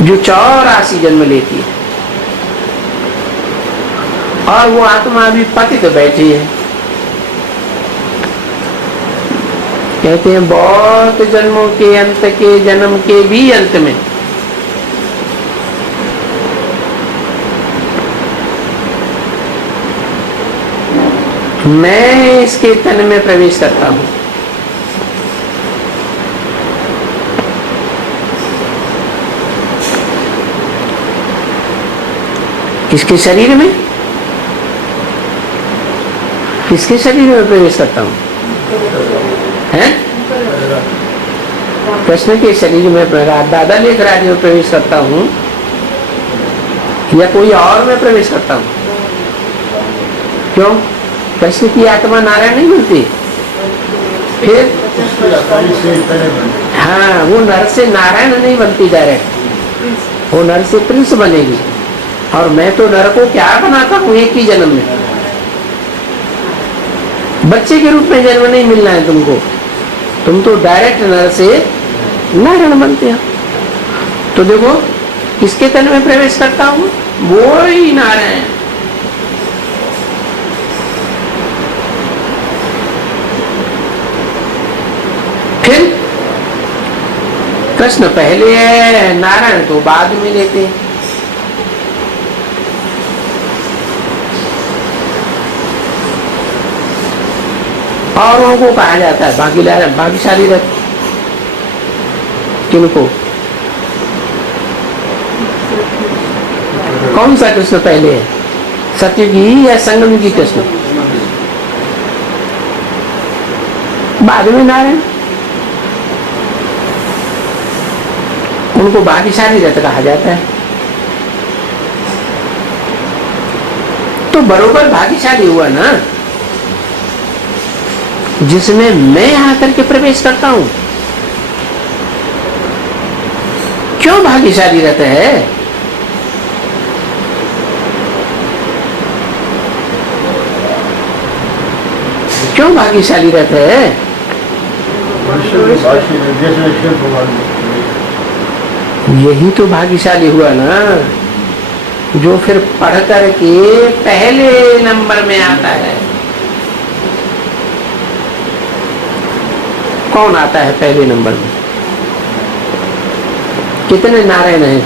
जो 84 जन्म लेती है। और वो आत्मा अभी पतित बैठी है। कहते हैं बहुत जन्मों के अंत के जन्म के भी अंत में मैं इसके तन में प्रवेश करता हूं। किसके शरीर में? किसके शरीर में प्रवेश करता हूं? हैं? कृष्ण के शरीर में दादा लेकर आज में प्रवेश करता हूं या कोई और में प्रवेश करता हूं? क्यों? कृष्ण की आत्मा नारायण नहीं बनती? फिर हाँ, वो नर से नारायण नहीं बनती डायरेक्ट, वो नर से प्रिंस बनेगी। और मैं तो नर को क्या बनाता हूँ एक ही जन्म में। बच्चे के रूप में जन्म नहीं मिलना है तुमको, तुम तो डायरेक्ट नर से नारायण बनते हो। तो देखो किसके तन में प्रवेश करता हूँ? वो ही नारायण। फिर कृष्ण पहले है, नारायण तो बाद में लेते हैं। और उनको कहा जाता है भाग्यशाली रथ। किनको? कौन सा कृष्ण पहले है, सत्ययुगी या संगमयुगी कृष्ण? बाद में नारायण। उनको भाग्यशाली रथ कहा जाता है। तो बरोबर भाग्यशाली हुआ ना। जिसमें मैं आकर के प्रवेश करता हूं। क्यों भाग्यशाली रथ है? क्यों भाग्यशाली रथ है? यही तो भाग्यशाली हुआ ना, जो फिर पढ़ करके पहले नंबर में आता है। कौन आता है पहले नंबर में? कितने नारायण हैं?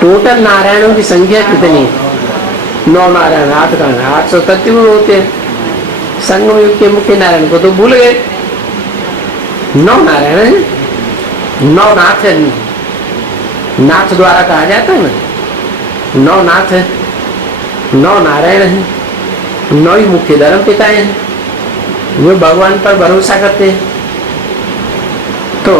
टोटल नारायणों की संख्या कितनी? 9 नारायण, 8 का 837 होते हैं। संगम युग के मुख्य नारायण को तो भूल गए। 9 नारायण है, 9 नाथ है। नाथ द्वारा कहा जाता है ना, 9 नाथ है, 9 नारायण है, 9 ही मुख्य धर्म पिताएं हैं, जो भगवान पर भरोसा करते हैं। तो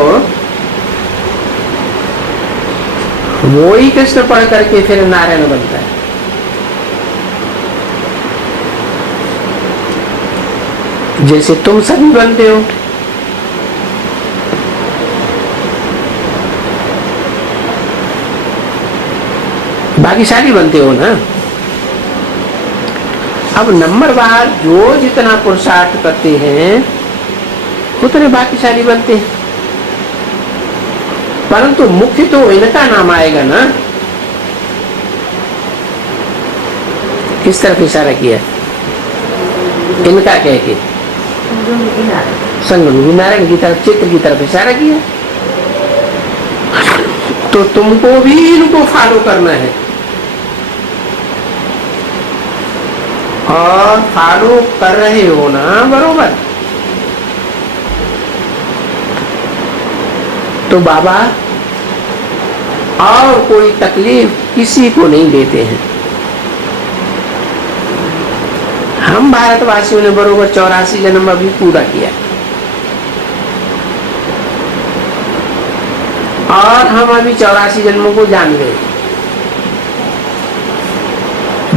वो ही कृष्ण पढ़ करके फिर नारायण बनता है। जैसे तुम सभी बनते हो। भाग्यशाली बनते हो ना। अब नंबरवार जो जितना पुरुषार्थ करते हैं उतने भाग्यशाली बनते हैं। परंतु मुख्य तो इनका नाम आएगा ना। किस तरफ इशारा किया? इनका कह के संगम नारायण की तरफ, चित्र की तरफ इशारा किया। तो तुमको भी इनको फॉलो करना है, और फॉलो कर रहे हो ना बरोबर। तो बाबा और कोई तकलीफ किसी को नहीं देते हैं। हम भारतवासियों ने बरोबर 84 जन्म अभी पूरा किया, और हम अभी 84 जन्मों को जान गए।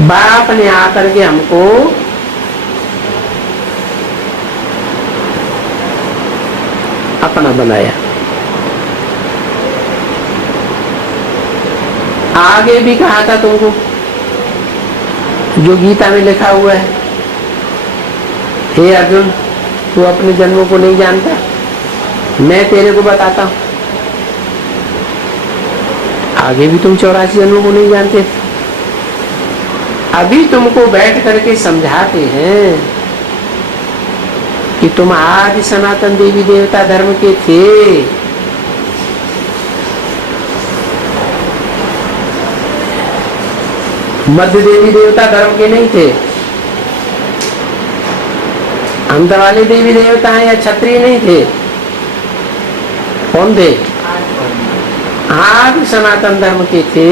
बाप ने आकर के हमको अपना बनाया। आगे भी कहा था तुमको, जो गीता में लिखा हुआ है, हे अर्जुन तू अपने जन्मों को नहीं जानता, मैं तेरे को बताता हूं। आगे भी तुम 84 जन्मों को नहीं जानते। अभी तुमको बैठ करके समझाते हैं कि तुम आदि सनातन देवी देवता धर्म के थे। मध्य देवी देवता धर्म के नहीं थे। अंत वाले देवी देवता हैं या क्षत्रिय नहीं थे। कौन थे? आदि सनातन धर्म के थे।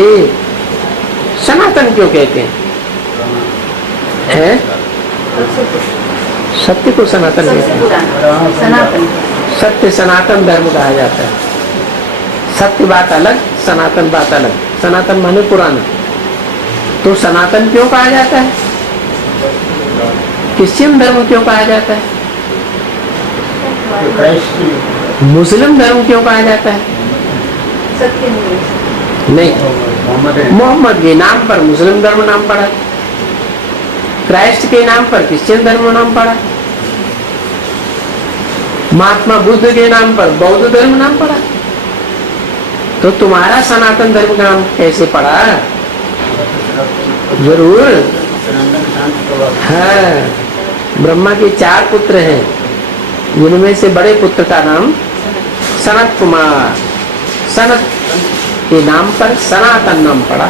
सनातन क्यों कहते हैं? सत्य को सनातन कहते हैं। सत्य सनातन धर्म कहा जाता है। सत्य बात अलग, सनातन बात अलग। सनातन माने पुराना। तो सनातन क्यों कहा जाता है? क्रिश्चियन धर्म क्यों कहा जाता है? मुस्लिम धर्म क्यों कहा जाता है? नहीं, मोहम्मद के नाम पर मुस्लिम धर्म नाम पड़ा, क्राइस्ट के नाम पर क्रिश्चियन धर्म नाम पड़ा, महात्मा बुद्ध के नाम पर बौद्ध धर्म नाम पड़ा। तो तुम्हारा सनातन धर्म का नाम कैसे पड़ा? जरूर है। ब्रह्मा के 4 पुत्र हैं, जिनमें से बड़े पुत्र का नाम सनत कुमार। सनत के नाम पर सनातन नाम पड़ा।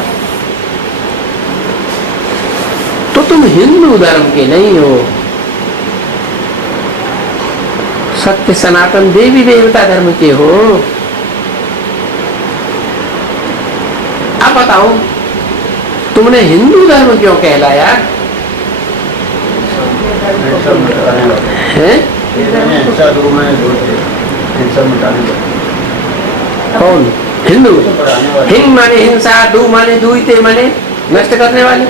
तो तुम हिंदू धर्म के नहीं हो, सत्य सनातन देवी देवता धर्म के हो। अब बताओ तुमने हिंदू धर्म क्यों कहलाया है? कौन? हिंदू। हिंग माने हिंसा, दू माने दुईते माने नष्ट करने वाले।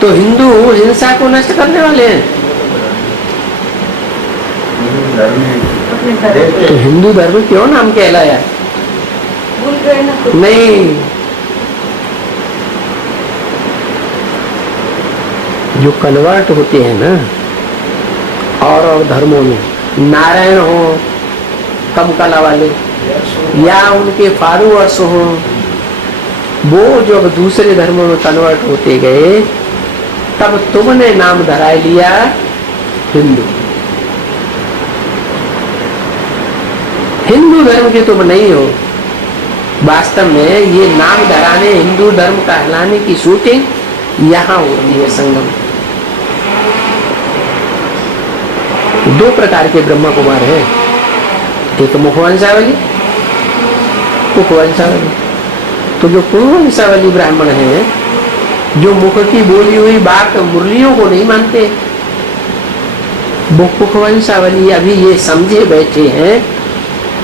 तो हिंदू हिंसा को नष्ट करने वाले हैं। अपने धर्म तो हिंदू धर्म क्यों नाम कहलाया? भूल गए ना तो नहीं, जो कन्वर्ट होते हैं ना और धर्मों में, नारायण हो कम कला वाले या उनके फॉलोअर्स हो, वो जब दूसरे धर्मों में कन्वर्ट होते गए तब तुमने नाम धरा लिया हिंदू। हिंदू धर्म के तुम नहीं हो। वास्तव में ये नाम धराने, हिंदू धर्म कहलाने की शूटिंग यहाँ होती है संगम। दो प्रकार के ब्रह्मा कुमार हैं, एक मुखवंशावली, कुखवंशावली। तो जो कुखवंशावली ब्राह्मण हैं, जो मुख की बोली हुई बात मुरलियों को नहीं मानते, वो कुखवंशावली अभी ये समझे बैठे हैं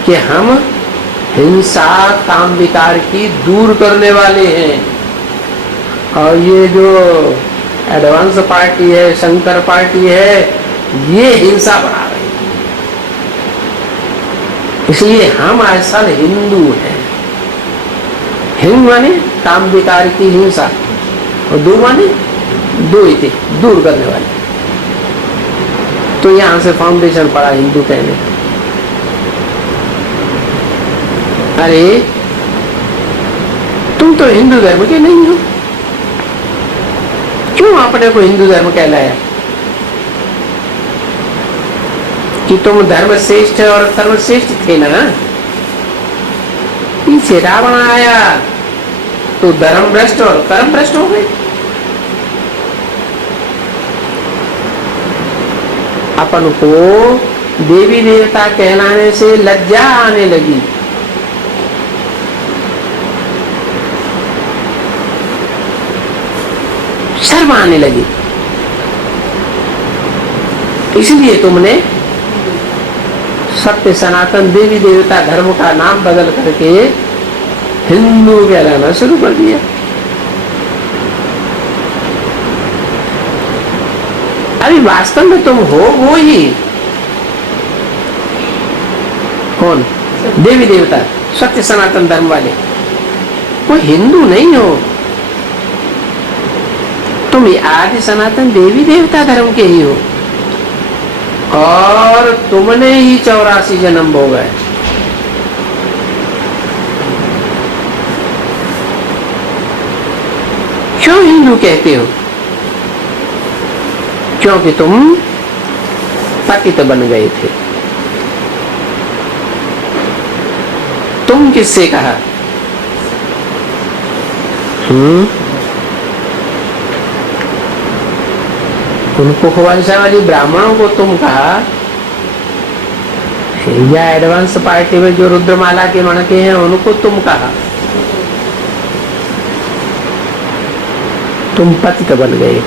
कि हम हिंसा काम विकार की दूर करने वाले हैं। और ये जो एडवांस पार्टी है, शंकर पार्टी है, ये हिंसा बढ़ा रही है। इसलिए हम असल हिंदू हैं। हिंद माने काम विकार की हिंसा, और दो माने दो ही थे, दूर करने वाले। तो यहां से फाउंडेशन पड़ा हिंदू कहने। अरे तुम तो हिंदू धर्म के नहीं हो, क्यों अपने को हिंदू धर्म कहलाया? कि तुम धर्म श्रेष्ठ और सर्वश्रेष्ठ थे ना। पीछे रावण आया तो धर्म भ्रष्ट और कर्म भ्रष्ट हो गए। अपन को देवी देवता कहलाने से लज्जा आने लगी। शर्म आने लगी। इसलिए तुमने सत्य सनातन देवी देवता धर्म का नाम बदल करके हिंदू कहलाना शुरू कर दिया। अभी वास्तव में तुम हो वो ही कौन? देवी देवता सत्य सनातन धर्म वाले। कोई हिंदू नहीं हो तुम, आदि सनातन देवी देवता धर्म के ही हो। और तुमने ही 84 जन्म हो गए। क्यों हिंदू कहते हो? क्योंकि तुम पतित बन गए थे। तुम किससे कहा? उनको वंशावली ब्राह्मणों को तुम कहा, या एडवांस पार्टी में जो रुद्रमाला के मणके हैं उनको तुम कहा। तुम पतित बन गए।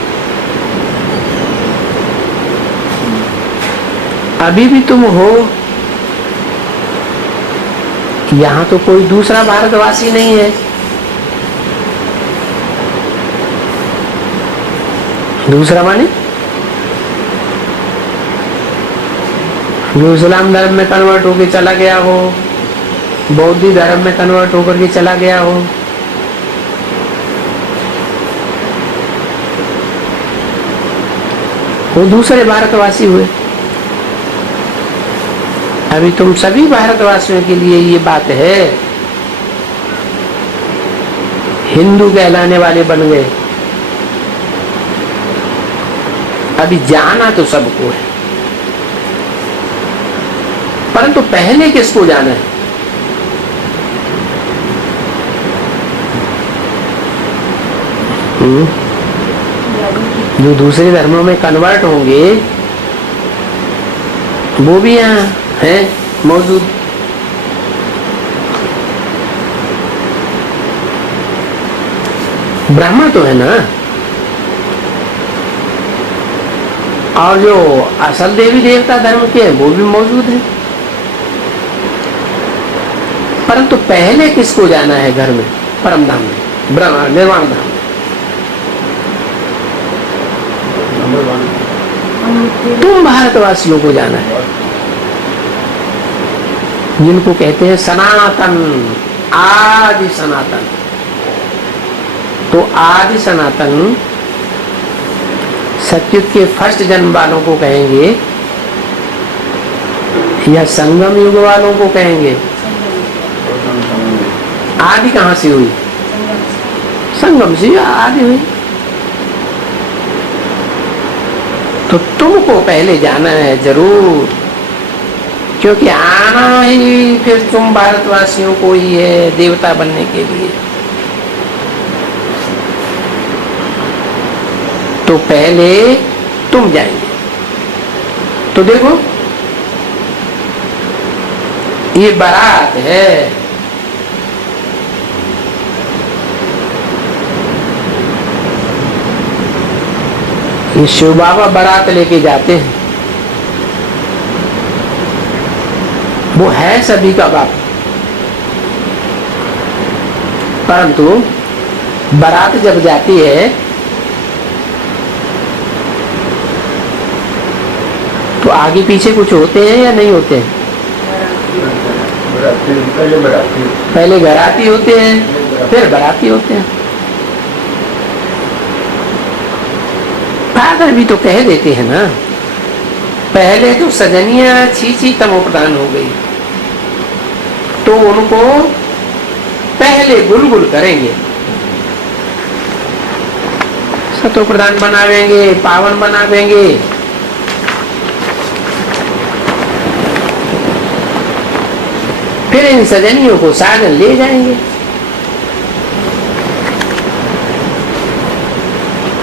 अभी भी तुम हो। यहां तो कोई दूसरा भारतवासी नहीं है। दूसरा माने जो इस्लाम धर्म में कन्वर्ट होकर चला गया हो, बौद्ध धर्म में कन्वर्ट होकर के चला गया हो, वो दूसरे भारतवासी हुए। अभी तुम सभी भारतवासियों के लिए ये बात है, हिंदू कहलाने वाले बन गए। अभी जाना तो सबको है, परंतु पहले किसको जाना है? जो दूसरे धर्मों में कन्वर्ट होंगे वो भी यहाँ हैं मौजूद। ब्राह्मण तो है ना, और जो असल देवी देवता धर्म के हैं वो भी मौजूद है। परंतु पहले किसको जाना है घर में? परम धाम में, निर्वाण धाम में। तुम भारतवासियों को जाना है, जिनको कहते हैं सनातन, आदि सनातन। तो आदि सनातन सत्युग के फर्स्ट जन्म वालों को कहेंगे या संगम युग वालों को कहेंगे? आदि कहाँ से हुई? संगम से आदि हुई। तो तुमको पहले जाना है जरूर, क्योंकि आना ही फिर तुम भारतवासियों को ही है देवता बनने के लिए। तो पहले तुम जाएंगे। तो देखो ये बारात है, ये शिव बाबा बारात लेके जाते हैं। वो है सभी का बाप, परंतु बारात जब जाती है तो आगे पीछे कुछ होते हैं या नहीं होते हैं? पहले घराती होते हैं, फिर बाराती होते हैं। फादर भी तो कह देते हैं ना, पहले तो सजनिया छीछी तमो प्रदान हो गई, तो उनको पहले गुलगुल करेंगे, सतो प्रदान बनावेंगे, पावन बनावेंगे। फिर इन सजनियों को साजन ले जाएंगे,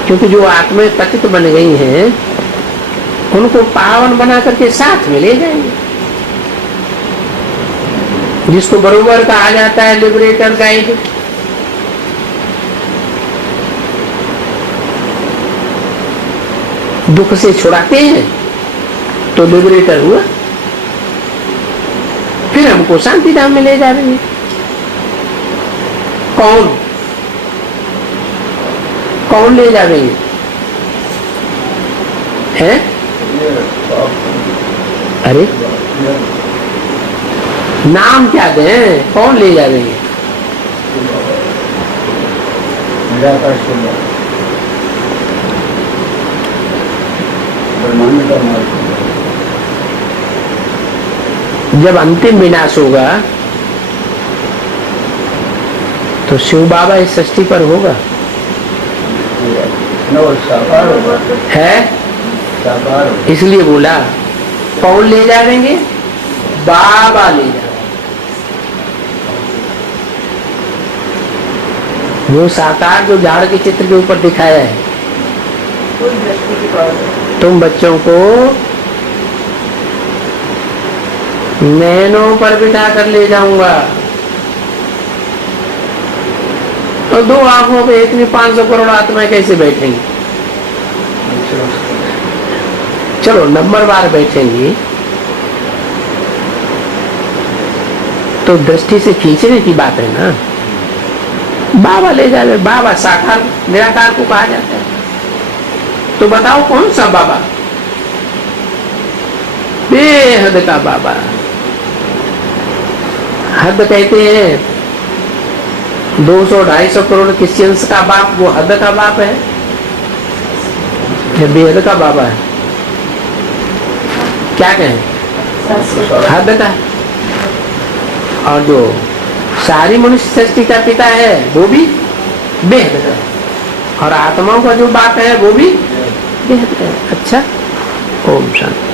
क्योंकि जो आत्माएं पतित बन गई हैं उनको पावन बना करके साथ में ले जाएंगे। जिसको बरोबर कहा जाता है लिबरेटर गाइड। दुख से छुड़ाते हैं तो लिबरेटर हुआ, फिर हमको शांति धाम में ले जाएंगे। कौन ले जाएंगे? हैं? अरे नाम क्या दें? कौन ले जाएंगे? जब अंतिम विनाश होगा तो शिव बाबा इस सृष्टि पर होगा है, इसलिए बोला कौन ले जाएंगे? बाबा ले जाएंगे। वो साकार जो झाड़ के चित्र के ऊपर दिखाया है, तुम बच्चों को नैनों पर बिठा कर ले जाऊंगा, और दो आंखों पे इतनी 500 करोड़ आत्माएं कैसे बैठेंगी? चलो नंबरवार बैठेंगी तो दृष्टि से खींचने की बात है ना। बाबा ले जाए, बाबा साकार निराकार को कहा जाता है। तो बताओ कौन सा बाबा? बेहद का बाबा। हद कहते हैं 200-250 करोड़ क्रिश्चियंस का बाप, वो हद का बाप है या बेहद का बाबा है? क्या कहें? हद का। और जो सारी मनुष्य सृष्टि का पिता है वो भी बेहद का, और आत्माओं का जो बाप है वो भी बेहद का है। अच्छा, ओम शांति।